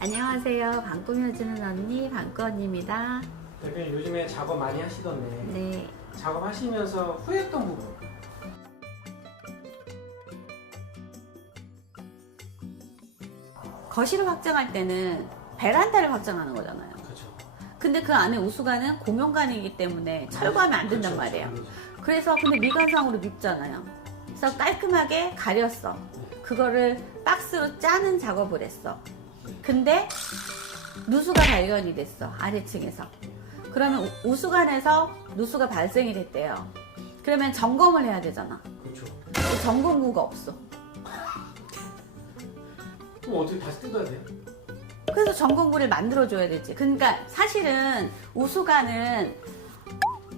안녕하세요. 방 꾸며주는 언니 방꾸 언니입니다. 대표님 요즘에 작업 많이 하시던데 네. 작업하시면서 후회했던 부분. 거실을 확장할 때는 베란다를 확장하는 거잖아요. 그렇죠. 근데 그 안에 우수관은 공용관이기 때문에 철거하면 안 된단 말이에요. 안 되죠. 그래서 근데 미관상으로 밉잖아요. 그래서 깔끔하게 가렸어. 그거를 박스로 짜는 작업을 했어. 근데 누수가 발견이 됐어. 아래층에서. 그러면 우수관에서 누수가 발생이 됐대요. 그러면 점검을 해야 되잖아. 그렇죠. 근데 점검구가 없어. 그럼 어떻게 다시 뜯어야 돼요? 그래서 점검구를 만들어줘야 되지. 그러니까 사실은 우수관은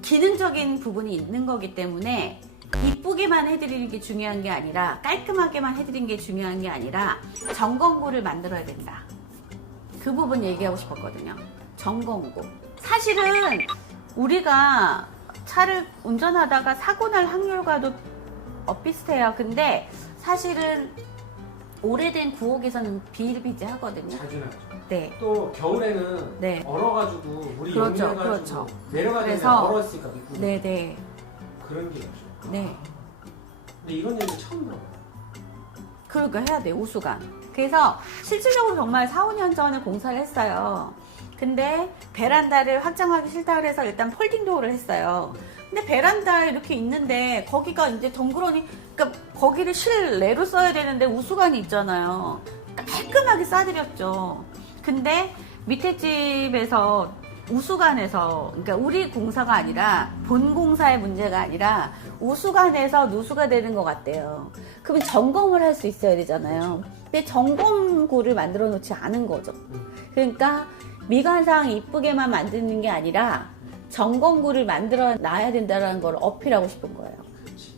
기능적인 부분이 있는 거기 때문에 이쁘게만 해드리는 게 중요한 게 아니라 깔끔하게만 해드리는 게 중요한 게 아니라 점검구를 만들어야 된다. 그 부분 얘기하고 싶었거든요. 점검구. 사실은 우리가 차를 운전하다가 사고 날 확률과도 비슷해요. 근데 사실은 오래된 구옥에서는 비일비재하거든요. 자주 나죠. 네. 또 겨울에는 네. 얼어가지고 물이 그렇죠, 역내가지고 그렇죠. 내려가야 되는데 그래서- 얼었으니까 믿고 네네. 그런 게 없죠. 네. 근데 이런 얘기 처음 들어요. 그러니까 해야 돼, 우수관. 그래서 실질적으로 정말 4, 5년 전에 공사를 했어요. 근데 베란다를 확장하기 싫다 그래서 일단 폴딩 도어를 했어요. 근데 베란다에 이렇게 있는데 거기가 이제 덩그러니, 그러니까 거기를 실내로 써야 되는데 우수관이 있잖아요. 그러니까 깔끔하게 싸드렸죠. 근데 밑에 집에서 우수관에서, 그러니까 우리 공사가 아니라 본 공사의 문제가 아니라 우수관에서 누수가 되는 것 같대요. 그러면 점검을 할 수 있어야 되잖아요. 근데 점검구를 만들어 놓지 않은 거죠. 그러니까 미관상 이쁘게만 만드는 게 아니라 점검구를 만들어 놔야 된다는 걸 어필하고 싶은 거예요. 그렇지.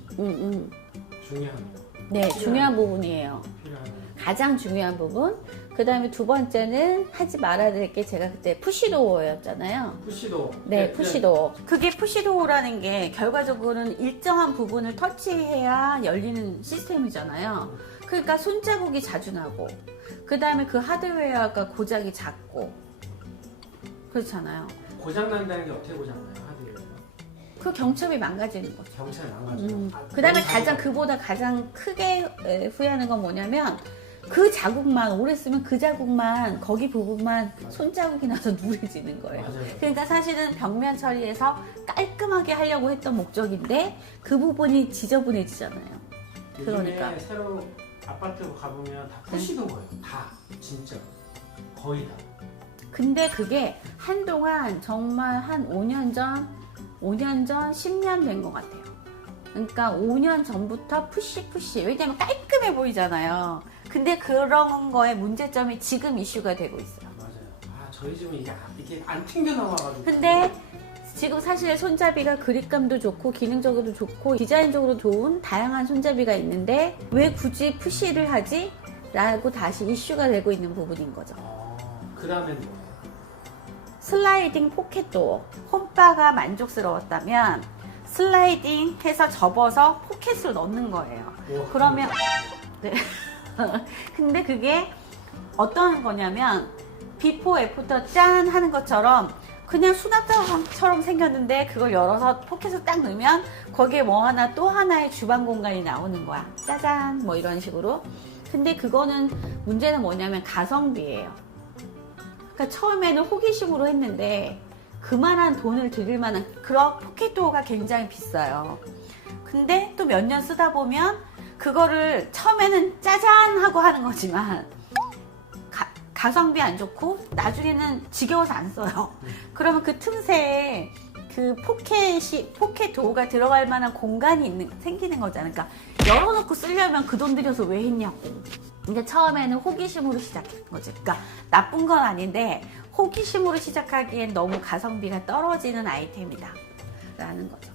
중요한 거. 네, 중요한 부분이에요. 필요한 거. 가장 중요한 부분. 그 다음에 두 번째는 하지 말아야 될 게 제가 그때 푸시도어였잖아요. 푸시도. 네, 푸시도어. 그게 푸시도어라는 게 결과적으로는 일정한 부분을 터치해야 열리는 시스템이잖아요. 그러니까 손자국이 자주 나고, 그 다음에 그 하드웨어가 고장이 잦고, 그렇잖아요. 고장 난다는 게 어떻게 고장 나요? 하드웨어가? 그 경첩이 망가지는 거죠. 경찰 망가지고. 그 다음에 그보다 가장 크게 후회하는 건 뭐냐면, 그 자국만, 오래 쓰면 그 자국만, 거기 부분만 손자국이 나서 누래지는 거예요. 맞아요. 그러니까 사실은 벽면 처리해서 깔끔하게 하려고 했던 목적인데, 그 부분이 지저분해지잖아요. 그러니까. 요즘에 새로 아파트 가보면 다 푸시도 거예요. 다. 진짜. 거의 다. 근데 그게 한동안 정말 한 5년 전, 10년 된 것 같아요. 그러니까 5년 전부터 푸시. 왜냐면 깔끔해 보이잖아요. 근데 그런 거에 문제점이 지금 이슈가 되고 있어요. 맞아요. 저희 집은 이게 안 튕겨 나와가지고. 근데 지금 사실 손잡이가 그립감도 좋고 기능적으로도 좋고 디자인적으로 좋은 다양한 손잡이가 있는데 왜 굳이 푸시를 하지? 라고 다시 이슈가 되고 있는 부분인 거죠. 그 다음엔 뭐예요? 슬라이딩 포켓도어. 홈바가 만족스러웠다면 슬라이딩 해서 접어서 포켓을 넣는 거예요. 그러면 네. 근데 그게 어떤 거냐면 비포 애프터 짠 하는 것처럼 그냥 수납장처럼 생겼는데 그걸 열어서 포켓을 딱 넣으면 거기에 뭐 하나 또 하나의 주방 공간이 나오는 거야. 짜잔 뭐 이런 식으로. 근데 그거는 문제는 뭐냐면 가성비예요. 그러니까 처음에는 호기심으로 했는데 그만한 돈을 들일 만한 그런 포켓도어가 굉장히 비싸요. 근데 또 몇 년 쓰다 보면 그거를 처음에는 짜잔 하고 하는 거지만 가성비 안 좋고 나중에는 지겨워서 안 써요. 그러면 그 틈새에 그 포켓 도어가 들어갈 만한 공간이 생기는 거잖아요. 그러니까 열어놓고 쓰려면 그 돈 들여서 왜 했냐고. 그러니까 처음에는 호기심으로 시작한 거죠. 그러니까 나쁜 건 아닌데 호기심으로 시작하기엔 너무 가성비가 떨어지는 아이템이다 라는 거죠.